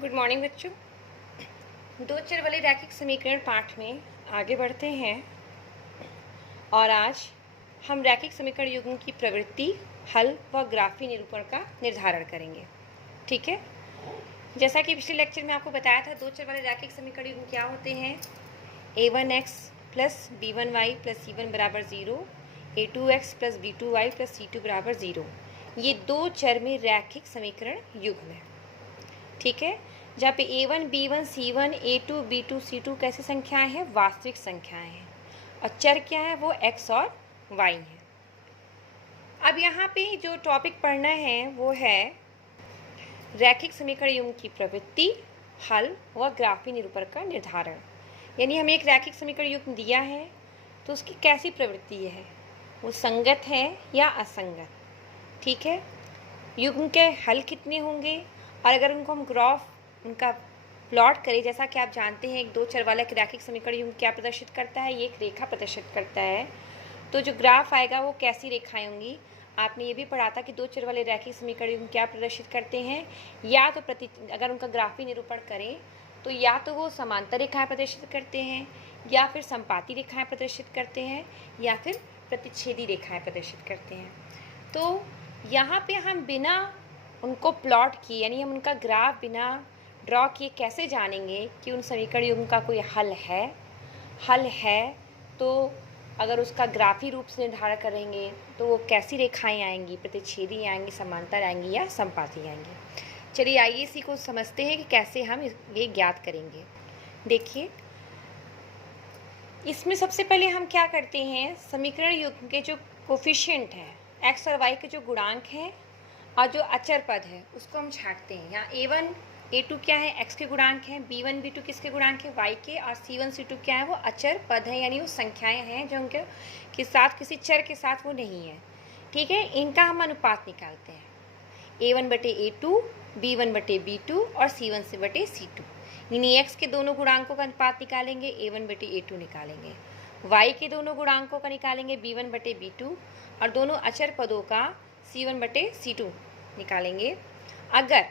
Good morning बच्चों। दो चर वाले रैखिक समीकरण पाठ में आगे बढ़ते हैं और आज हम रैखिक समीकरण युग्म की प्रवृत्ति, हल व ग्राफी निरूपण का निर्धारण करेंगे। ठीक है, जैसा कि पिछले लेक्चर में आपको बताया था, दो चर वाले रैखिक समीकरण युग्म क्या होते हैं। a1x plus b1y plus c1 बराबर 0, a2x plus b2y plus c2 बराबर 0। ये दो चर में रैखिक समीकरण युग्म है। ठीक है, जहाँ पे a1, b1, c1, a2, b2, c2 कैसी संख्याएं हैं? वास्तविक संख्याएं हैं। और चर क्या है? वो x और y हैं। अब यहाँ पे जो टॉपिक पढ़ना है वो है रैखिक समीकरण युग्म की प्रवृत्ति, हल व ग्राफी निरूपण का निर्धारण। यानी हमें एक रैखिक समीकरण युग्म दिया है तो उसकी कैसी प्रवृत्ति है, वो संगत है या असंगत। ठीक है, युग्म के हल कितने होंगे और अगर उनको हम ग्राफ उनका प्लॉट करें, जैसा कि आप जानते हैं एक दो चर वाला रैखिक समीकरण युग्म क्या प्रदर्शित करता है, ये एक रेखा प्रदर्शित करता है। तो जो ग्राफ आएगा वो कैसी रेखाएं होंगी। आपने ये भी पढ़ा था कि दो चर वाले रैखिक समीकरण युग्म क्या प्रदर्शित करते हैं, या तो अगर उनका ग्राफी निरूपण करें तो या तो वो समांतर रेखाएं प्रदर्शित करते हैं, या फिर संपाती रेखाएं प्रदर्शित करते हैं, या फिर प्रतिच्छेदी रेखाएं प्रदर्शित करते हैं। तो यहाँ पे हम बिना उनको प्लॉट किए, यानी हम उनका ग्राफ बिना ड्रॉ किए कैसे जानेंगे कि उन समीकरण युग्म का कोई हल है। तो अगर उसका ग्राफी रूप से निर्धारण करेंगे तो वो कैसी रेखाएं आएंगी, प्रतिच्छेदी आएंगी, समांतर आएंगी या संपाती आएंगी। चलिए आइए इसी को समझते हैं कि कैसे हम ये ज्ञात करेंगे। देखिए, इसमें सबसे पहले हम क्या करते हैं, समीकरण युग्म के जो कोफिशिएंट है, एक्स और वाई के जो गुणांक हैं और जो अचर पद है उसको हम छांटते हैं। यहाँ a1 a2 क्या है? x के गुणांक हैं। b1 b2 किसके गुणांक है? y के। और c1 c2 क्या है? वो अचर पद है, यानी वो संख्याएं हैं जो उनके के साथ किसी चर के साथ वो नहीं है। ठीक है, इनका हम अनुपात निकालते हैं, a1 बटे a2, b1 बटे b2 और c1 से बटे c2। यानी x के दोनों गुणांकों का अनुपात निकालेंगे, a1 बटे a2 निकालेंगे। y के दोनों गुणांकों का निकालेंगे, b1 बटे b2, और दोनों अचर पदों का c1 बटे c2 निकालेंगे। अगर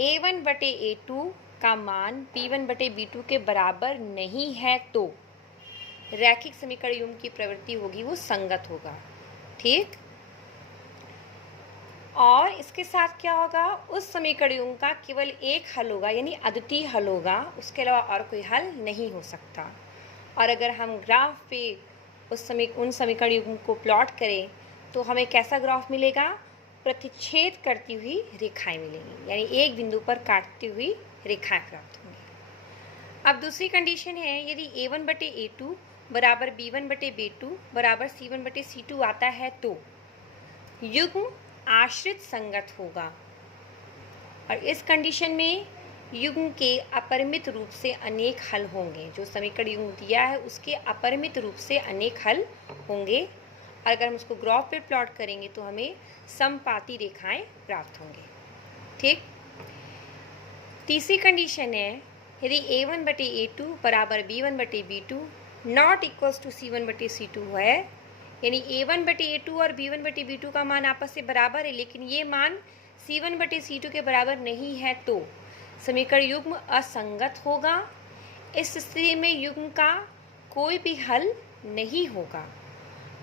a1 बटे a2 का मान b1 बटे b2 के बराबर नहीं है तो रैखिक समीकरण युग्म की प्रवृत्ति होगी वो संगत होगा। ठीक, और इसके साथ क्या होगा, उस समीकरण युग्म का केवल एक हल होगा, यानी अद्वितीय हल होगा, उसके अलावा और कोई हल नहीं हो सकता। और अगर हम ग्राफ पे उन समीकरण युग्म को प्लॉट करें तो हमें कैसा ग्राफ मिलेगा? प्रतिच्छेद करती हुई रेखाएं मिलेंगी, यानी एक बिंदु पर काटती हुई रेखाएं प्राप्त होंगी। अब दूसरी कंडीशन है, यदि a1 बटे a2 बराबर b1 बटे b2 बराबर c1 बटे c2 आता है तो युग्म आश्रित संगत होगा। और इस कंडीशन में युग्म के अपरिमित रूप से अनेक हल होंगे। जो समीकरण युग्म दिया है उसके अपरिमित रूप से अनेक हल होंगे। और अगर हम उसको ग्राफ पे प्लॉट करेंगे तो हमें समपाती रेखाएं प्राप्त होंगे। ठीक, तीसरी कंडीशन है, यदि a1 बटे a2 बराबर b1 बटे b2 not equals to c1 बटे c2 है, यानी a1 बटे a2 और b1 बटे b2 का मान आपस से बराबर है लेकिन ये मान c1 बटे c2 के बराबर नहीं है तो समीकरण युग्म असंगत होगा। इस स्थिति में युग्म का कोई भी हल नहीं होगा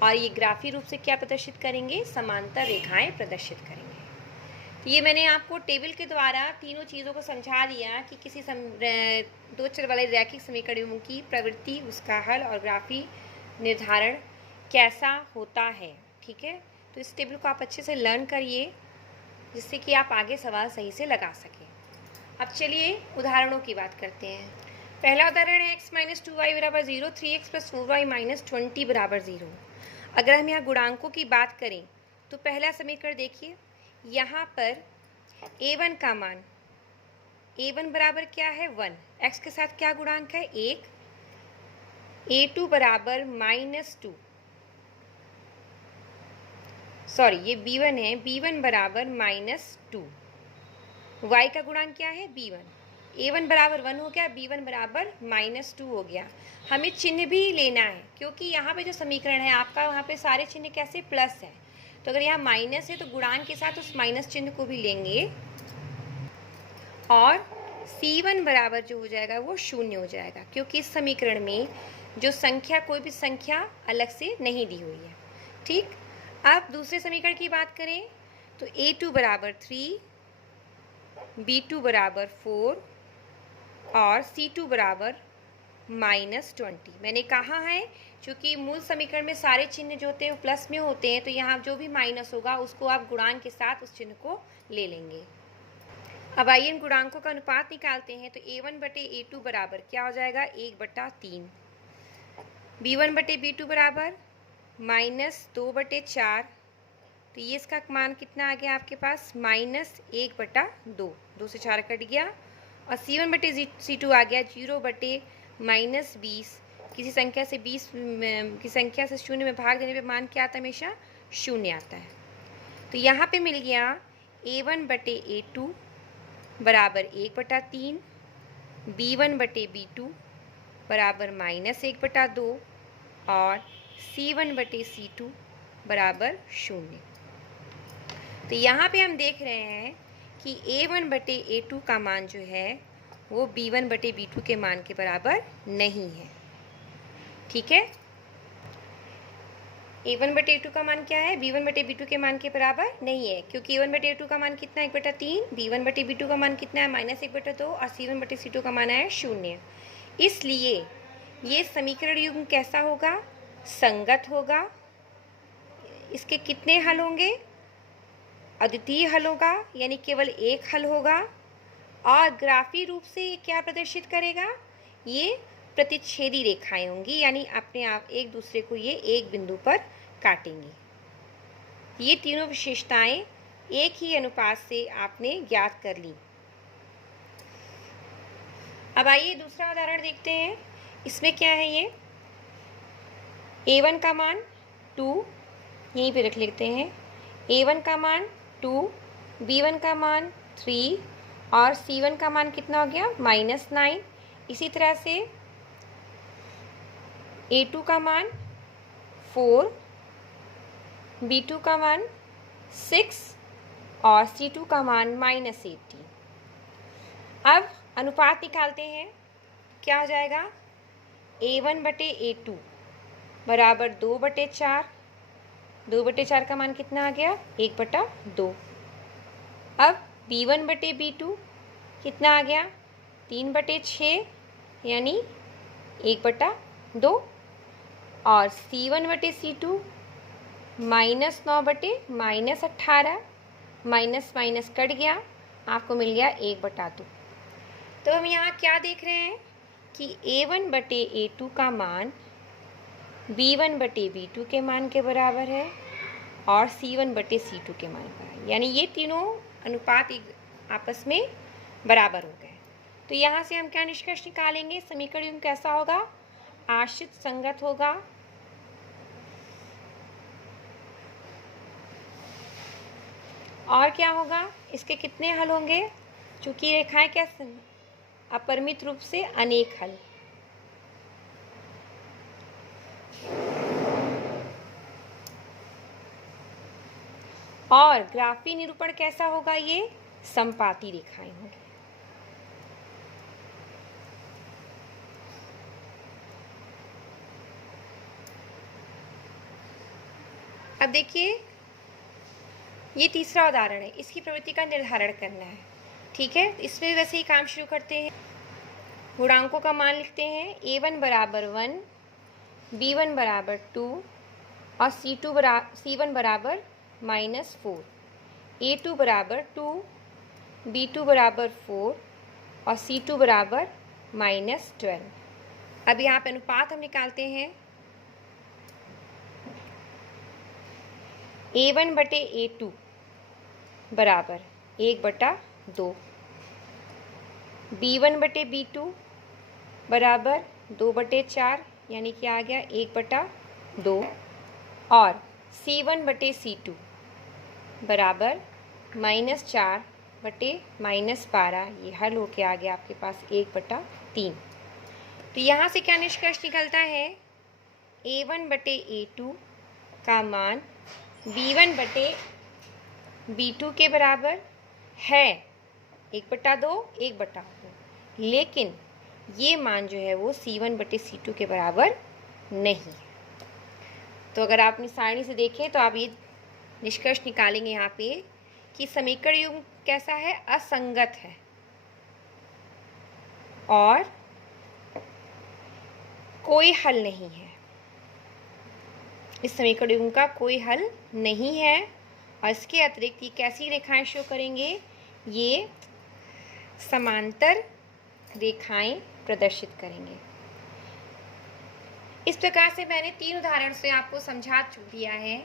और ये ग्राफी रूप से क्या प्रदर्शित करेंगे? समांतर रेखाएं प्रदर्शित करेंगे। तो ये मैंने आपको टेबल के द्वारा तीनों चीज़ों को समझा दिया कि किसी दो चर वाले रैखिक समीकरण युग्म की प्रवृत्ति, उसका हल और ग्राफी निर्धारण कैसा होता है। ठीक है, तो इस टेबल को आप अच्छे से लर्न करिए जिससे कि आप आगे सवाल सही से लगा सकें। अब चलिए उदाहरणों की बात करते हैं। पहला उदाहरण है x माइनस 2y बराबर 0, 3x प्लस 4y माइनस 20 बराबर 0। अगर हम यहाँ गुणांकों की बात करें तो पहला समीकरण देखिए, यहाँ पर a1 का मान, a1 बराबर क्या है? 1। x के साथ क्या गुणांक है? 1। a2 बराबर -2, सॉरी ये b1 है, b1 बराबर -2। y का गुणांक क्या है? b1। a1 बराबर 1 हो गया, b1 बराबर -2 हो गया। हमें चिन्ह भी लेना है क्योंकि यहाँ पे जो समीकरण है आपका, वहाँ पे सारे चिन्ह कैसे? प्लस है। तो अगर यहाँ माइनस है तो गुणांक के साथ उस माइनस चिन्ह को भी लेंगे और C1 बराबर जो हो जाएगा वो 0 हो जाएगा, क्योंकि इस समीकरण में जो संख्या, कोई भी संख्या अलग से नहीं दी हुई है। ठीक, अब दूसरे समीकरण की बात करें तो A2 बराबर 3, B2 बराबर 4 और C2 बराबर -20। मैंने कहा है क्योंकि मूल समीकरण में सारे चिन्ह जो होते हैं वो प्लस में होते हैं, तो यहाँ जो भी माइनस होगा उसको आप गुणांक के साथ उस चिन्ह को ले लेंगे। अब आइए इन गुणांकों का अनुपात निकालते हैं। तो A1 बटे A2 बराबर क्या हो जाएगा, 1/3। B1 बटे B2 बराबर -2 बटे 4। तो ये इसका मान कितना आ गया आपके पास, -1/2। 2 से 4 कट गया। और C1 बटे C2 आ गया 0 बटे -20। किसी संख्या से 20 की संख्या से 0 में भाग देने पे मान क्या आता है, हमेशा 0 आता है। तो यहाँ पे मिल गया A1 बटे A2 बराबर 1/3, B1 बटे B2 बराबर -1/2 और C1 बटे C2 बराबर 0। तो यहाँ पे हम देख रहे हैं कि A1 बटे A2 का मान जो है वो B1 बटे B2 के मान के बराबर नहीं है। ठीक है, A1 बटे A2 का मान क्या है, B1 बटे B2 के मान के बराबर नहीं है, क्योंकि A1 बटे A2 का मान कितना है, 1/3, B1 बटे B2 का मान कितना है, -1/2 और C1 बटे C2 का मान है 0। इसलिए ये समीकरण युग्म कैसा होगा, संगत होगा। इसके कितने हल होंगे, अद्वितीय हल होगा, यानी केवल एक हल होगा। और ग्राफी रूप से ये क्या प्रदर्शित करेगा, ये प्रतिच्छेदी रेखाएं होंगी, यानी अपने आप एक दूसरे को ये एक बिंदु पर काटेंगी। ये तीनों विशेषताएं एक ही अनुपात से आपने ज्ञात कर ली। अब आइए दूसरा उदाहरण देखते हैं। इसमें क्या है, ये A1 का मान 2, यहीं पे रख लेते हैं। A1 का मान 2, B1 का मान 3 और C1 का मान कितना हो गया, -9। इसी तरह से A2 का मान 4, B2 का मान 6 और C2 का मान -18। अब अनुपात निकालते हैं। क्या हो जाएगा, A1 बटे A2 बराबर 2/4। 2/4 का मान कितना आ गया, 1/2। अब B1 बटे B2 कितना आ गया, 3/6 यानी 1/2। और C1 बटे C2 -9 बटे -18, माइनस माइनस कट गया, आपको मिल गया 1/2। तो हम यहाँ क्या देख रहे हैं कि A1 बटे A2 का मान B1 बटे B2 के मान के बराबर है और C1 बटे C2 के मान पर है, यानी ये तीनों अनुपात एक आपस में बराबर हो गए। तो यहाँ से हम क्या निष्कर्ष निकालेंगे, समीकरण कैसा होगा, आश्रित संगत होगा। और क्या होगा, इसके कितने हल होंगे, चूंकि रेखाएं क्या अपरिमित रूप से अनेक हल। और ग्राफी निरूपण कैसा होगा, ये समपाती रेखाएं होंगी। अब देखिए, ये तीसरा उदाहरण है, इसकी प्रवृत्ति का निर्धारण करना है। ठीक है, इसमें वैसे ही काम शुरू करते हैं। गुणांकों का मान लिखते हैं। A1 बराबर 1, B1 बराबर 2 और C1 बराबर -4। A2 बराबर 2, B2 बराबर 4 और C2 बराबर -12। अब यहाँ पे अनुपात हम निकालते हैं। A1 बटे A2 बराबर 1/2, B1 बटे B2 बराबर 2/4, यानी कि आ गया 1/2 और C1 बटे C2 बराबर -4 बटे -12, ये हल होके आ गया आपके पास 1/3। तो यहाँ से क्या निष्कर्ष निकलता है, A1 बटे A2 का मान B1 बटे B2 के बराबर है 1/2, 1/2। लेकिन ये मान जो है वो C1/C2 के बराबर नहीं है। तो अगर आप अपनी सारणी से देखें तो आप ये निष्कर्ष निकालेंगे यहाँ पे कि समीकरण युग्म कैसा है, असंगत है और कोई हल नहीं है। इस समीकरण युग्म का कोई हल नहीं है। और इसके अतिरिक्त ये कैसी रेखाएं शो करेंगे, ये समांतर रेखाएं प्रदर्शित करेंगे। इस प्रकार से मैंने 3 उदाहरण से आपको समझा दिया है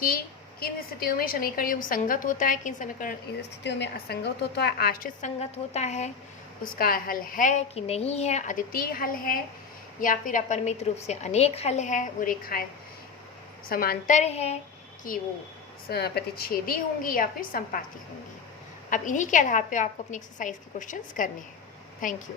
कि किन स्थितियों में समीकरण युग्म संगत होता है, किन समीकरण स्थितियों में असंगत होता है, आश्रित संगत होता है, उसका हल है कि नहीं है, अद्वितीय हल है या फिर अपरिमित रूप से अनेक हल है, वो रेखाएं समांतर है कि वो प्रतिच्छेदी होंगी या फिर संपाती होंगी। अब इन्हीं के आधार पर आपको अपनी एक्सरसाइज के क्वेश्चंस करने हैं। Thank you.